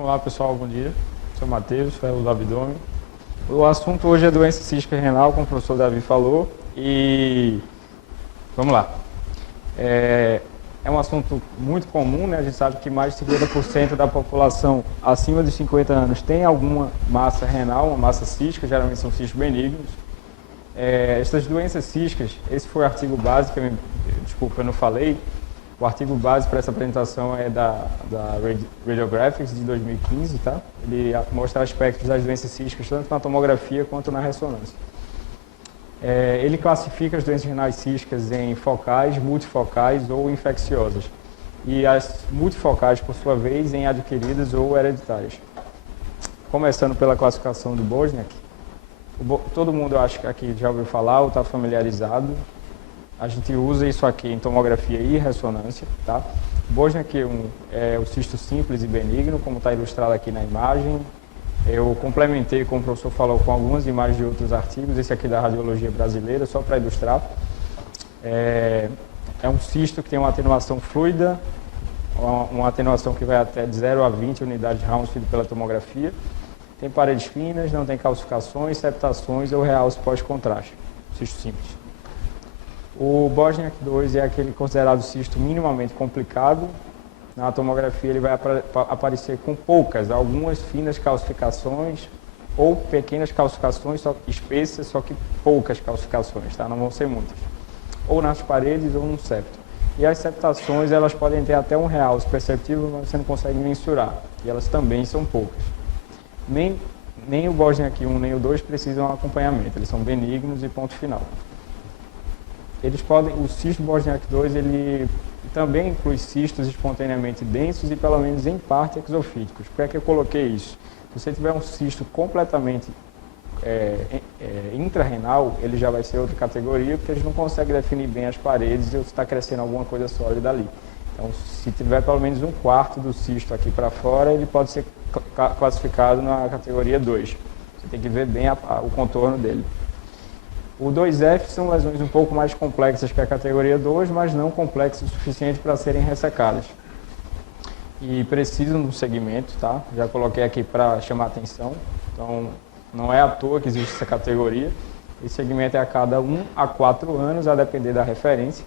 Olá pessoal, bom dia. Sou o Matheus, fellow do abdômen. O assunto hoje é doença cística renal, como o professor Davi falou, e vamos lá. É um assunto muito comum, né? A gente sabe que mais de 50% da população acima de 50 anos tem alguma massa renal, uma massa cística, geralmente são cistos benignos. Essas doenças císticas, esse foi o artigo base, desculpa, eu não falei. O artigo base para essa apresentação é da Radiographics de 2015, tá? Ele mostra aspectos das doenças císticas tanto na tomografia quanto na ressonância. Ele classifica as doenças renais císticas em focais, multifocais ou infecciosas. E as multifocais, por sua vez, em adquiridas ou hereditárias. Começando pela classificação do Bosniak, todo mundo acho que aqui já ouviu falar ou está familiarizado. A gente usa isso aqui em tomografia e ressonância, tá? Bosniak é o cisto simples e benigno, como está ilustrado aqui na imagem. Eu complementei, como o professor falou, com algumas imagens de outros artigos, esse aqui da radiologia brasileira, só para ilustrar. É um cisto que tem uma atenuação fluida, uma atenuação que vai até de 0 a 20 unidades de Hounsfield pela tomografia. Tem paredes finas, não tem calcificações, septações ou realce pós-contraste, cisto simples. O Bosniak 2 é aquele considerado cisto minimamente complicado. Na tomografia ele vai aparecer com poucas, algumas finas calcificações ou pequenas calcificações espessas, só que poucas calcificações, tá? Não vão ser muitas. Ou nas paredes ou no septo. E as septações elas podem ter até um realce perceptível, mas você não consegue mensurar. E elas também são poucas. Nem o Bosniak 1 nem o 2 precisam de acompanhamento, eles são benignos e ponto final. O cisto Bosniak 2 ele também inclui cistos espontaneamente densos e pelo menos em parte exofíticos. Por que é que eu coloquei isso? Se você tiver um cisto completamente intrarrenal, ele já vai ser outra categoria, porque a gente não consegue definir bem as paredes ou se está crescendo alguma coisa sólida ali. Então, se tiver pelo menos um quarto do cisto aqui para fora, ele pode ser classificado na categoria 2. Você tem que ver bem o contorno dele. O 2F são lesões um pouco mais complexas que a categoria 2, mas não complexas o suficiente para serem ressecadas. E precisam de um segmento, tá? Já coloquei aqui para chamar a atenção. Então, não é à toa que existe essa categoria. Esse segmento é a cada 1 a 4 anos, a depender da referência.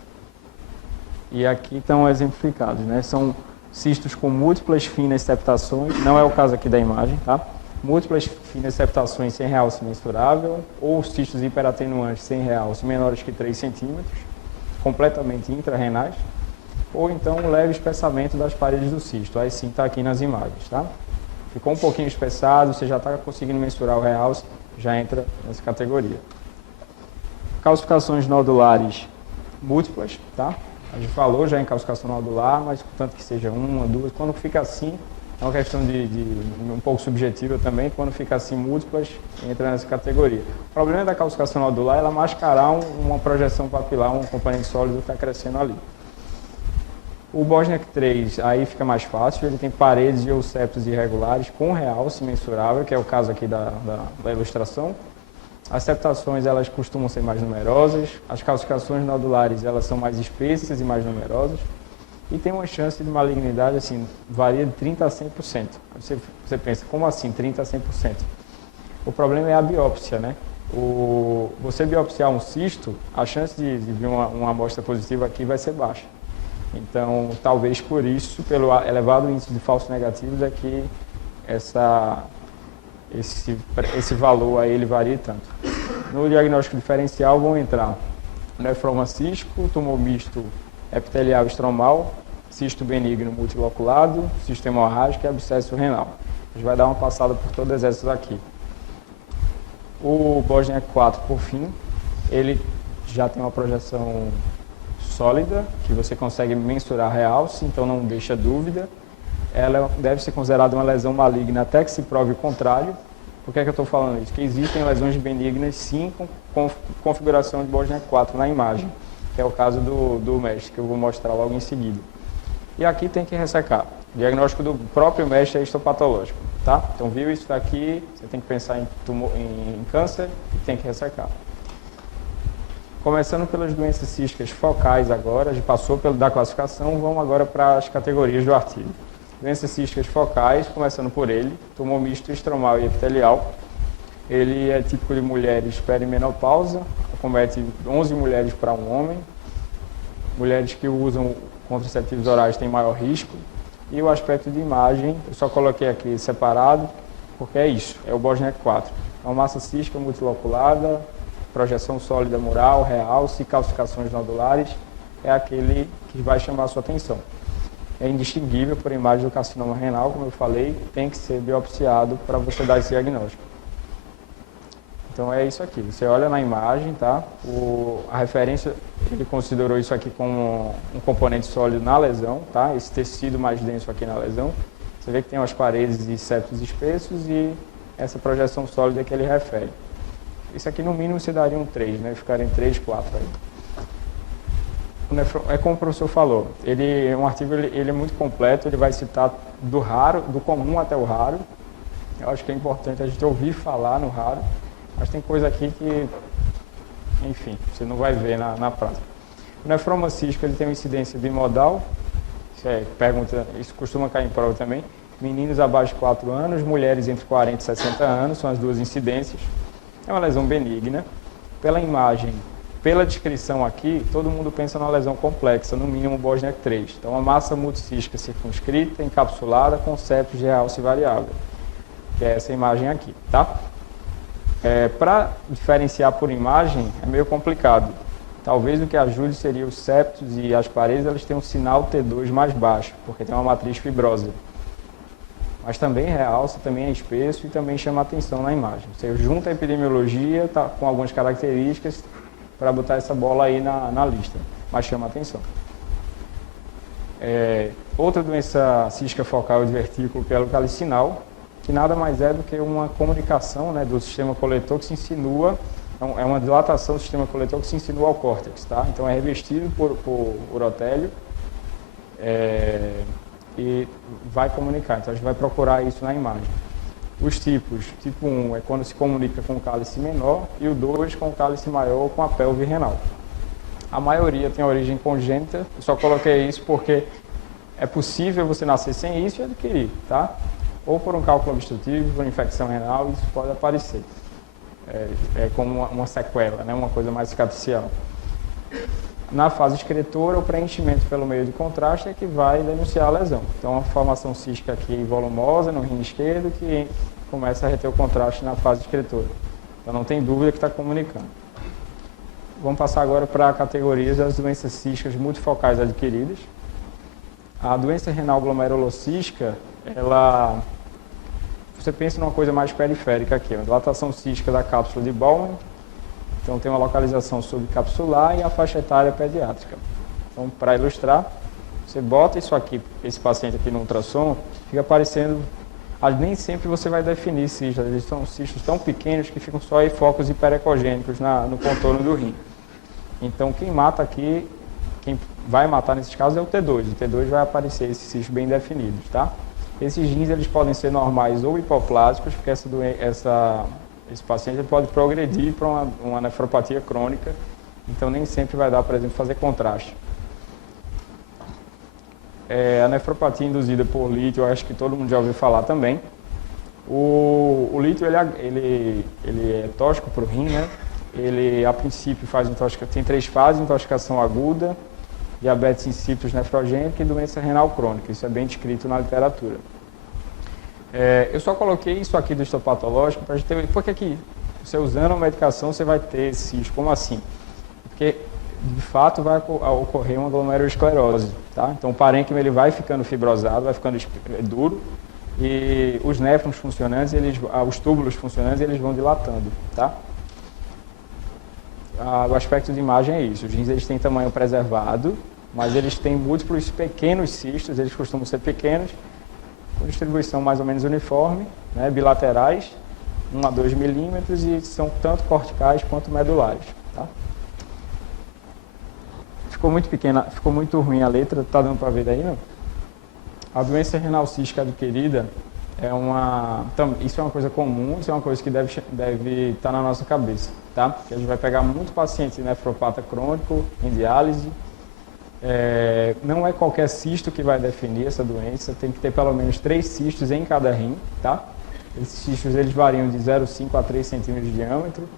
E aqui estão exemplificados, né? São cistos com múltiplas finas septações, não é o caso aqui da imagem, tá? Múltiplas finas septações sem realce mensurável, ou cistos hiperatenuantes sem realce menores que 3 centímetros, completamente intrarrenais, ou então um leve espessamento das paredes do cisto. Aí sim está aqui nas imagens, tá? Ficou um pouquinho espessado, você já está conseguindo mensurar o realce, já entra nessa categoria. Calcificações nodulares múltiplas, tá? A gente falou já em calcificação nodular, mas contanto que seja uma, duas, quando fica assim, é uma questão de um pouco subjetiva também, quando fica assim múltiplas, entra nessa categoria. O problema da calcificação nodular é ela mascarar uma projeção papilar, um componente sólido que está crescendo ali. O Bosniak 3, aí fica mais fácil, ele tem paredes e ou septos irregulares com realce mensurável, que é o caso aqui da ilustração. As septações, elas costumam ser mais numerosas, as calcificações nodulares, elas são mais espessas e mais numerosas. E tem uma chance de malignidade, assim, varia de 30% a 100%. Você pensa, como assim 30% a 100%? O problema é a biópsia, né? Você biopsiar um cisto, a chance de vir uma amostra positiva aqui vai ser baixa. Então, talvez por isso, pelo elevado índice de falsos negativos, é que esse valor aí ele varia tanto. No diagnóstico diferencial vão entrar nefroma cístico, tumor misto epitelial estromal, cisto benigno multiloculado, cisto hemorrágico e abscesso renal. A gente vai dar uma passada por todas essas aqui. O Bosniak 4, por fim, ele já tem uma projeção sólida, que você consegue mensurar realce, então não deixa dúvida. Ela deve ser considerada uma lesão maligna até que se prove o contrário. Por que é que eu estou falando isso? Porque existem lesões benignas, sim, com configuração de Bosniak 4 na imagem, que é o caso do mestre, que eu vou mostrar logo em seguida. E aqui tem que ressecar. O diagnóstico do próprio mestre é histopatológico, tá? Então, viu isso daqui, você tem que pensar em câncer e tem que ressecar. Começando pelas doenças císticas focais agora, a gente passou da classificação, vamos agora para as categorias do artigo. Doenças císticas focais, começando por ele, tumor misto estromal e epitelial. Ele é típico de mulheres perimenopausa, acomete 11 mulheres para um homem. Mulheres que usam contraceptivos orais têm maior risco. E o aspecto de imagem, eu só coloquei aqui separado, porque é isso, é o Bosniak 4. É uma massa cística multiloculada, projeção sólida mural, realce, calcificações nodulares, é aquele que vai chamar a sua atenção. É indistinguível por imagem do carcinoma renal, como eu falei, tem que ser biopsiado para você dar esse diagnóstico. Então é isso aqui, você olha na imagem, tá? A referência, ele considerou isso aqui como um componente sólido na lesão, tá? Esse tecido mais denso aqui na lesão. Você vê que tem umas paredes e septos espessos e essa projeção sólida que ele refere. Isso aqui no mínimo se daria um 3, né? Ficaria em 3, 4 aí. É como o professor falou, um artigo ele é muito completo, ele vai citar do raro, do comum até o raro. Eu acho que é importante a gente ouvir falar no raro, mas tem coisa aqui que, enfim, você não vai ver na prática. O nefroma cístico ele tem uma incidência bimodal, isso costuma cair em prova também. Meninos abaixo de 4 anos, mulheres entre 40 e 60 anos, são as duas incidências. É uma lesão benigna. Pela imagem, pela descrição aqui, todo mundo pensa numa lesão complexa, no mínimo Bosniak 3. Então, uma massa multicística circunscrita, encapsulada, com septos de realce variável, que é essa imagem aqui, tá? Para diferenciar por imagem, é meio complicado. Talvez o que ajude seria os septos e as paredes, elas têm um sinal T2 mais baixo, porque tem uma matriz fibrosa. Mas também realça, também é espesso e também chama atenção na imagem. Você junta a epidemiologia com algumas características para botar essa bola aí na lista, mas chama atenção. Outra doença cística focal de vertículo, que é a localicinal, que nada mais é do que uma comunicação, né, do sistema coletor que se insinua, é uma dilatação do sistema coletor que se insinua ao córtex, tá? Então é revestido por urotélio e vai comunicar. Então a gente vai procurar isso na imagem. Os tipos, tipo 1 é quando se comunica com o cálice menor e o 2 com o cálice maior ou com a pelve renal. A maioria tem origem congênita, eu só coloquei isso porque é possível você nascer sem isso e adquirir, tá? Ou por um cálculo obstrutivo, por infecção renal, isso pode aparecer. Como uma sequela, né? Uma coisa mais cicatricial. Na fase excretora, o preenchimento pelo meio de contraste é que vai denunciar a lesão. Então, a formação cística aqui volumosa no rim esquerdo que começa a reter o contraste na fase excretora. Então, não tem dúvida que está comunicando. Vamos passar agora para a categoria das doenças císticas multifocais adquiridas. A doença renal glomerulocística, você pensa numa coisa mais periférica aqui, uma dilatação cística da cápsula de Bowman. Então tem uma localização subcapsular e a faixa etária pediátrica. Então, para ilustrar, você bota isso aqui, esse paciente aqui no ultrassom, fica aparecendo, nem sempre você vai definir cistos, eles são cistos tão pequenos que ficam só aí focos hiperecogênicos no contorno do rim. Então quem mata aqui, quem vai matar nesses casos é o T2, o T2 vai aparecer esses cistos bem definidos, tá? Esses rins eles podem ser normais ou hipoplásicos, porque esse paciente ele pode progredir para uma nefropatia crônica, então nem sempre vai dar, por exemplo, fazer contraste. A nefropatia induzida por lítio, eu acho que todo mundo já ouviu falar também. O lítio ele é tóxico para o rim, né? Ele, a princípio, tem 3 fases: intoxicação aguda, diabetes insípidos nefrogênica e doença renal crônica. Isso é bem descrito na literatura. Eu só coloquei isso aqui do histopatológico para a gente ter... Porque aqui, você usando a medicação, você vai ter cisto. Como assim? Porque, de fato, vai ocorrer uma glomerulosclerose, tá? Então, o parênquima ele vai ficando fibrosado, vai ficando duro, e os néfrons funcionantes, os túbulos funcionantes, eles vão dilatando, tá? O aspecto de imagem é isso. Os rins eles têm tamanho preservado, mas eles têm múltiplos pequenos cistos, eles costumam ser pequenos, com distribuição mais ou menos uniforme, né, bilaterais, 1 a 2 milímetros, e são tanto corticais quanto medulares. Tá? Ficou muito pequena, ficou muito ruim a letra, tá dando para ver daí, não? A doença renal cística adquirida isso é uma coisa comum, isso é uma coisa que deve estar na nossa cabeça, tá? Porque a gente vai pegar muito paciente nefropata crônico, em diálise, Não é qualquer cisto que vai definir essa doença, tem que ter pelo menos 3 cistos em cada rim, tá? Esses cistos eles variam de 0,5 a 3 centímetros de diâmetro.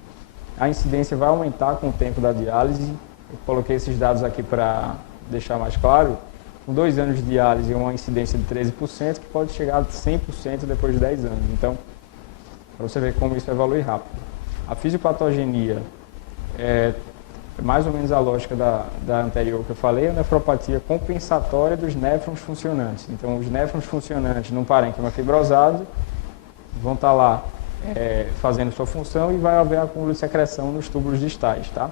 A incidência vai aumentar com o tempo da diálise. Eu coloquei esses dados aqui para deixar mais claro. Com 2 anos de diálise, uma incidência de 13%, que pode chegar a 100% depois de 10 anos. Então, para você ver como isso evolui rápido. A fisiopatogenia é mais ou menos a lógica da anterior que eu falei, a nefropatia compensatória dos néfrons funcionantes. Então, os néfrons funcionantes num parênquima fibrosado vão estar lá fazendo sua função e vai haver acúmulo de secreção nos túbulos distais, tá?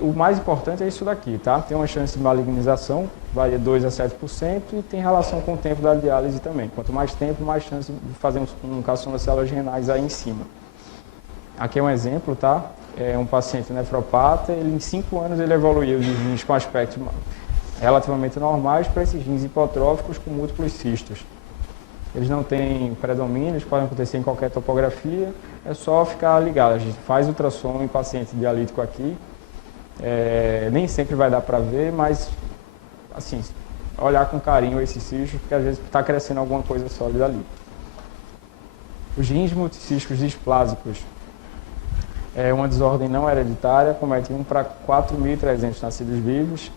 O mais importante é isso daqui, tá? Tem uma chance de malignização, vai de 2 a 7% e tem relação com o tempo da diálise também. Quanto mais tempo, mais chance de fazer um carcinoma de células renais aí em cima. Aqui é um exemplo, tá? É um paciente nefropata, ele em 5 anos ele evoluiu de rins com aspectos relativamente normais para esses rins hipotróficos com múltiplos cistos. Eles não têm predomínios, podem acontecer em qualquer topografia, é só ficar ligado. A gente faz ultrassom em paciente dialítico aqui, nem sempre vai dar para ver, mas assim, olhar com carinho esses cistos, porque às vezes está crescendo alguma coisa sólida ali. Os rins multicísticos displásicos é uma desordem não hereditária, comete 1 para 4.300 nascidos vivos.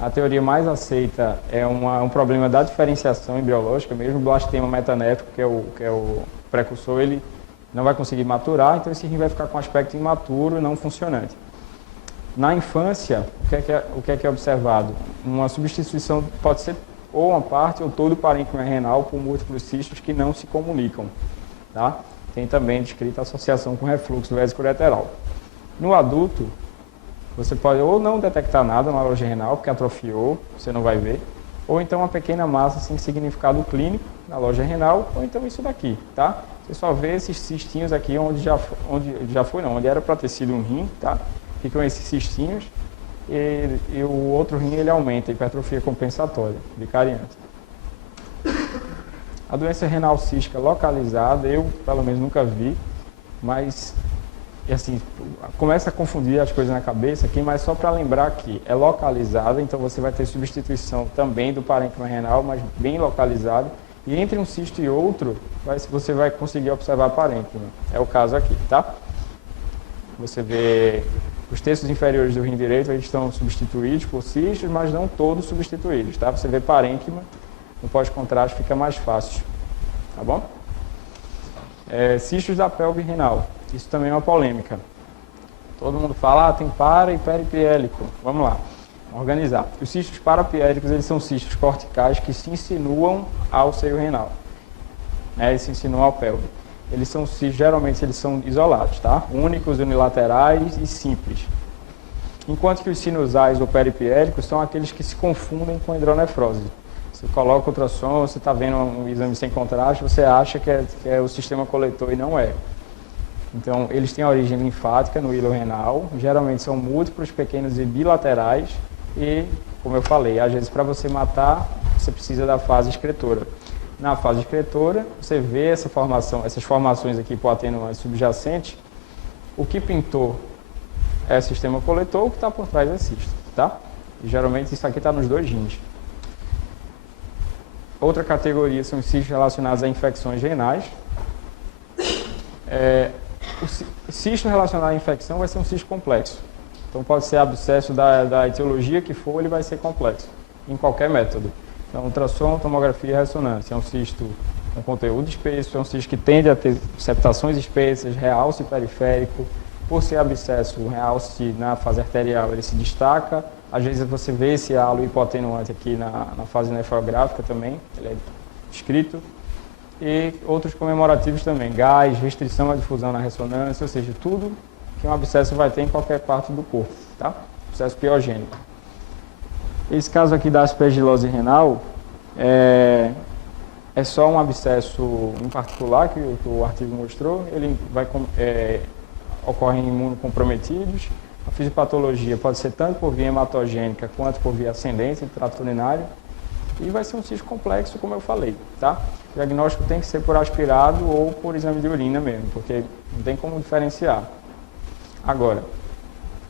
A teoria mais aceita é um problema da diferenciação embriológica, mesmo o blastema metanéfrico, que é o precursor, ele não vai conseguir maturar, então esse rim vai ficar com aspecto imaturo e não funcionante. Na infância, o que é observado? Uma substituição pode ser ou uma parte ou todo o parênquima renal por múltiplos cistos que não se comunicam, tá? Tem também descrita a associação com refluxo vésico-ureteral. No adulto, você pode ou não detectar nada na loja renal, porque atrofiou, você não vai ver, ou então uma pequena massa sem significado clínico na loja renal, ou então isso daqui, tá? Você só vê esses cistinhos aqui onde era para ter sido um rim, tá? Ficam esses cistinhos e o outro rim ele aumenta, hipertrofia compensatória, vicariante. A doença renal cística localizada, eu pelo menos nunca vi, mas assim, começa a confundir as coisas na cabeça aqui, mas só para lembrar que é localizada, então você vai ter substituição também do parênquima renal, mas bem localizado, e entre um cisto e outro, você vai conseguir observar parênquima. É o caso aqui, tá? Você vê os terços inferiores do rim direito, eles estão substituídos por cistos, mas não todos substituídos, tá? Você vê parênquima, no pós-contraste fica mais fácil, tá bom? Cistos da pelve renal, isso também é uma polêmica. Todo mundo fala, tem para e peripiélico. Vamos lá, organizar. Os cistos parapiélicos, eles são cistos corticais que se insinuam ao seio renal, eles se insinuam ao pelve. Eles são cistos, geralmente eles são isolados, tá? Únicos, unilaterais e simples. Enquanto que os sinusais ou peripiélicos são aqueles que se confundem com hidronefrose. Você coloca o ultrassom, você está vendo um exame sem contraste, você acha que é o sistema coletor e não é. Então, eles têm a origem linfática no hilo renal, geralmente são múltiplos, pequenos e bilaterais e, como eu falei, às vezes para você matar, você precisa da fase excretora. Na fase excretora, você vê essas formações aqui por atenuante subjacente, o que pintou é sistema coletor, o que está por trás é cisto, tá? E, geralmente isso aqui está nos 2 rins. Outra categoria são os cistos relacionados a infecções renais. O cisto relacionado à infecção vai ser um cisto complexo. Então pode ser abscesso da etiologia que for, ele vai ser complexo, em qualquer método. Então, ultrassom, tomografia e ressonância. É um cisto com conteúdo espesso, é um cisto que tende a ter septações espessas, realce periférico. Por ser abscesso, o realce na fase arterial, ele se destaca. Às vezes você vê esse halo hipoatenuante aqui na fase nefrográfica também, ele é descrito. E outros comemorativos também, gás, restrição à difusão na ressonância, ou seja, tudo que um abscesso vai ter em qualquer parte do corpo, tá? Abscesso piogênico. Esse caso aqui da aspergilose renal é só um abscesso em particular que o artigo mostrou, ele ocorre em imunocomprometidos. A fisiopatologia pode ser tanto por via hematogênica quanto por via ascendente, trato urinário. E vai ser um cisto complexo, como eu falei, tá? O diagnóstico tem que ser por aspirado ou por exame de urina mesmo, porque não tem como diferenciar. Agora,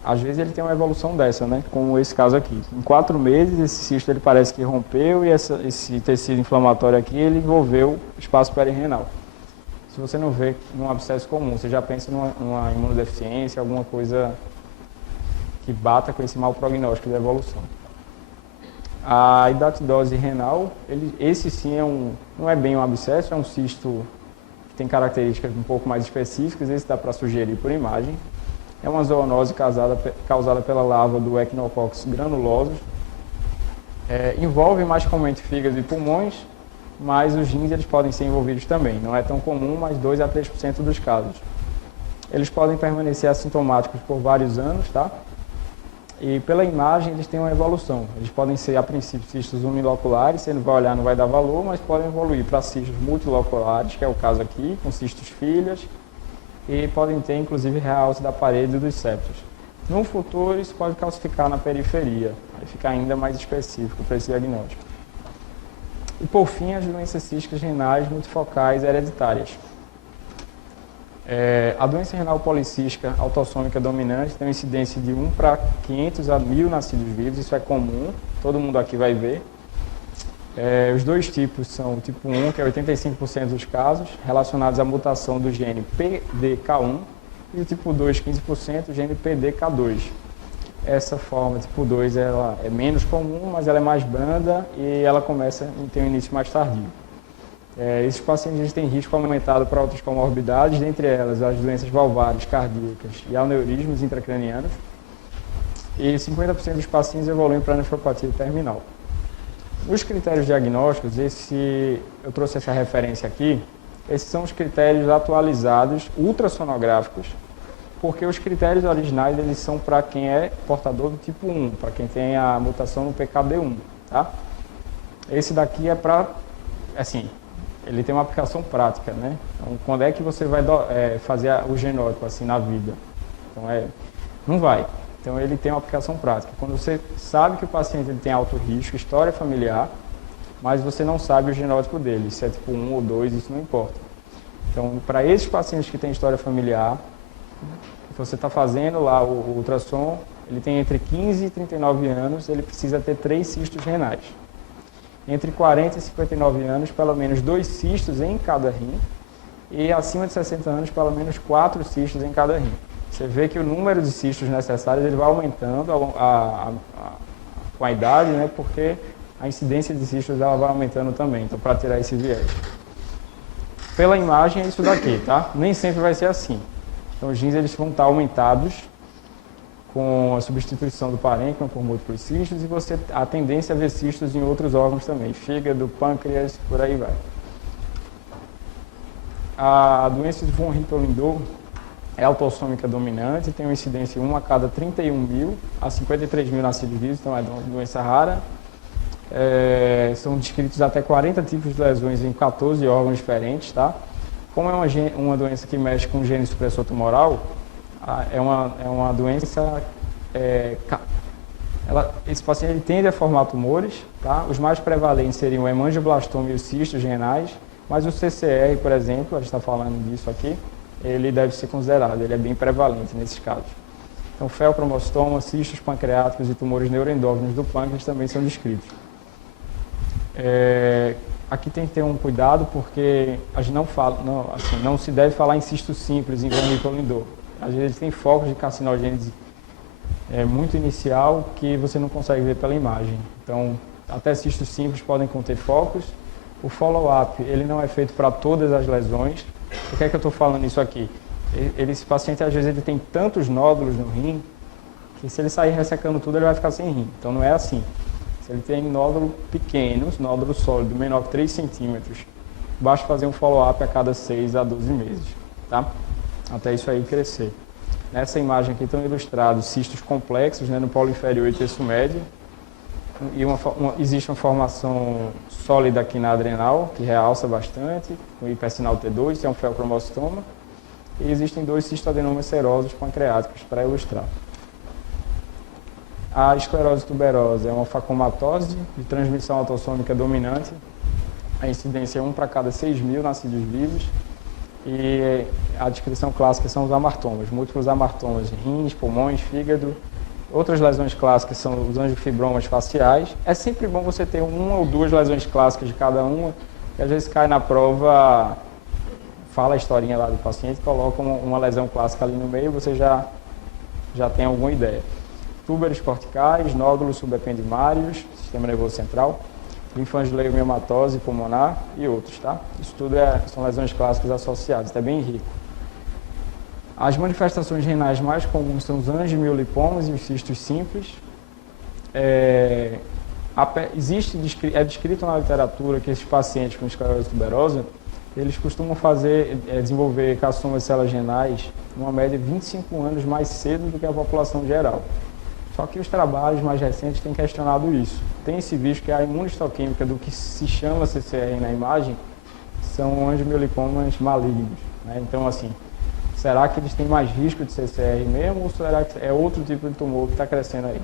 às vezes ele tem uma evolução dessa, né? Como esse caso aqui. Em 4 meses, esse cisto ele parece que rompeu e esse tecido inflamatório aqui, ele envolveu o espaço perirenal. Se você não vê num abscesso comum, você já pensa numa imunodeficiência, alguma coisa que bata com esse mau prognóstico de evolução. A hidatidose renal, esse sim não é bem um abscesso, é um cisto que tem características um pouco mais específicas, esse dá para sugerir por imagem. É uma zoonose causada pela larva do Echinococcus granulosus. Envolve mais comumente fígado e pulmões, mas os rins eles podem ser envolvidos também. Não é tão comum, mas 2 a 3% dos casos. Eles podem permanecer assintomáticos por vários anos, tá? E pela imagem eles têm uma evolução. Eles podem ser, a princípio, cistos uniloculares, você não vai olhar, não vai dar valor, mas podem evoluir para cistos multiloculares, que é o caso aqui, com cistos filhas, e podem ter, inclusive, realce da parede dos septos. No futuro, isso pode calcificar na periferia, aí fica ainda mais específico para esse diagnóstico. E, por fim, as doenças císticas renais multifocais hereditárias. A doença renal policística autossômica dominante tem uma incidência de 1 para 500 a 1000 nascidos vivos, isso é comum, todo mundo aqui vai ver. Os dois tipos são o tipo 1, que é 85% dos casos, relacionados à mutação do gene PDK1, e o tipo 2, 15%, o gene PDK2. Essa forma, tipo 2, ela é menos comum, mas ela é mais branda e ela tem um início mais tardio. Esses pacientes têm risco aumentado para outras comorbidades, dentre elas as doenças valvares, cardíacas e aneurismos intracranianos. E 50% dos pacientes evoluem para nefropatia terminal. Os critérios diagnósticos, eu trouxe essa referência aqui, esses são os critérios atualizados ultrassonográficos, porque os critérios originais eles são para quem é portador do tipo 1, para quem tem a mutação no PKD1. Tá? Esse daqui é para, assim, ele tem uma aplicação prática, né? Então, quando é que você vai fazer o genótipo assim na vida? Então, não vai. Então, ele tem uma aplicação prática. Quando você sabe que o paciente ele tem alto risco, história familiar, mas você não sabe o genótipo dele, se é tipo 1 ou 2, isso não importa. Então, para esses pacientes que têm história familiar, você está fazendo lá o ultrassom, ele tem entre 15 e 39 anos, ele precisa ter 3 cistos renais. Entre 40 e 59 anos, pelo menos 2 cistos em cada rim, e acima de 60 anos, pelo menos 4 cistos em cada rim. Você vê que o número de cistos necessários ele vai aumentando com a idade, né, porque a incidência de cistos ela vai aumentando também, então para tirar esse viés. Pela imagem é isso daqui, tá? Nem sempre vai ser assim. Então os rins eles vão estar aumentados com a substituição do parênquima por múltiplos cistos e a tendência a ver cistos em outros órgãos também, fígado, pâncreas, por aí vai. A doença de von Hippel-Lindau é autossômica dominante, tem uma incidência 1 a cada 31 mil a 53 mil nascidos vivos, então é uma doença rara. São descritos até 40 tipos de lesões em 14 órgãos diferentes, tá? Como é uma doença que mexe com o gene supressor tumoral, é uma doença, esse paciente ele tende a formar tumores, tá? Os mais prevalentes seriam o hemangioblastoma e os cistos renais, mas o CCR, por exemplo, a gente está falando disso aqui, ele deve ser considerado, ele é bem prevalente nesses casos. Então, feocromostoma, cistos pancreáticos e tumores neuroendócrinos do pâncreas também são descritos. Aqui tem que ter um cuidado porque a gente não se deve falar em cisto simples, em von Hippel-Lindau. Às vezes tem focos de carcinogênese muito inicial que você não consegue ver pela imagem. Então, até cistos simples podem conter focos. O follow-up, ele não é feito para todas as lesões. Por que é que eu estou falando isso aqui? Esse paciente, às vezes, ele tem tantos nódulos no rim que se ele sair ressecando tudo, ele vai ficar sem rim. Então, não é assim. Se ele tem nódulo pequenos, nódulo sólido, menor que 3 centímetros, basta fazer um follow-up a cada 6 a 12 meses, tá? Até isso aí crescer. Nessa imagem aqui estão ilustrados cistos complexos, né, no polo inferior e terço médio. E existe uma formação sólida aqui na adrenal, que realça bastante, com hipersinal T2, que é um feocromostoma. E existem 2 cistadenomas serosos pancreáticos, para ilustrar. A esclerose tuberosa é uma facomatose de transmissão autossômica dominante. A incidência é 1 para cada 6 mil nascidos vivos. E a descrição clássica são os amartomas, múltiplos amartomas, rins, pulmões, fígado. Outras lesões clássicas são os angiofibromas faciais. É sempre bom você ter uma ou duas lesões clássicas de cada uma, que às vezes cai na prova, fala a historinha lá do paciente, coloca uma lesão clássica ali no meio, você já tem alguma ideia. Túbaros corticais, nódulos subependimários, sistema nervoso central, linfangileomiomatose pulmonar e outros, tá? Isso tudo são lesões clássicas associadas, é bem rico. As manifestações renais mais comuns são os angiomyolipomas e os cistos simples. É descrito na literatura que esses pacientes com esclerose tuberosa, eles costumam desenvolver carcinoma de células renais numa média de 25 anos mais cedo do que a população geral. Só que os trabalhos mais recentes têm questionado isso. Tem-se visto que a imunistoquímica do que se chama CCR na imagem são angiomyolipomas malignos, né? Então, assim, será que eles têm mais risco de CCR mesmo ou será que é outro tipo de tumor que está crescendo aí?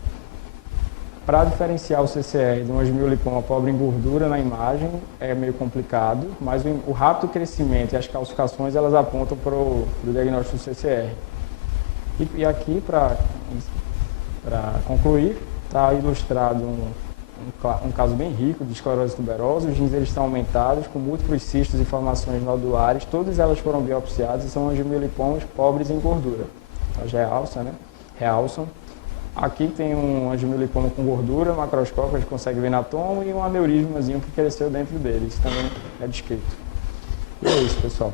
Para diferenciar o CCR de um angiomyolipoma pobre em gordura na imagem é meio complicado, mas o rápido crescimento e as calcificações elas apontam para o diagnóstico do CCR. E aqui, para concluir, está ilustrado um caso bem rico de esclerose tuberosa. Os rins estão aumentados, com múltiplos cistos e formações nodulares, todas elas foram biopsiadas e são angiomyolipomas pobres em gordura. Elas realçam. Aqui tem um angiomyolipoma com gordura macroscópica, a gente consegue ver na toma, e um aneurismazinho que cresceu dentro dele. Isso também é descrito. E é isso, pessoal.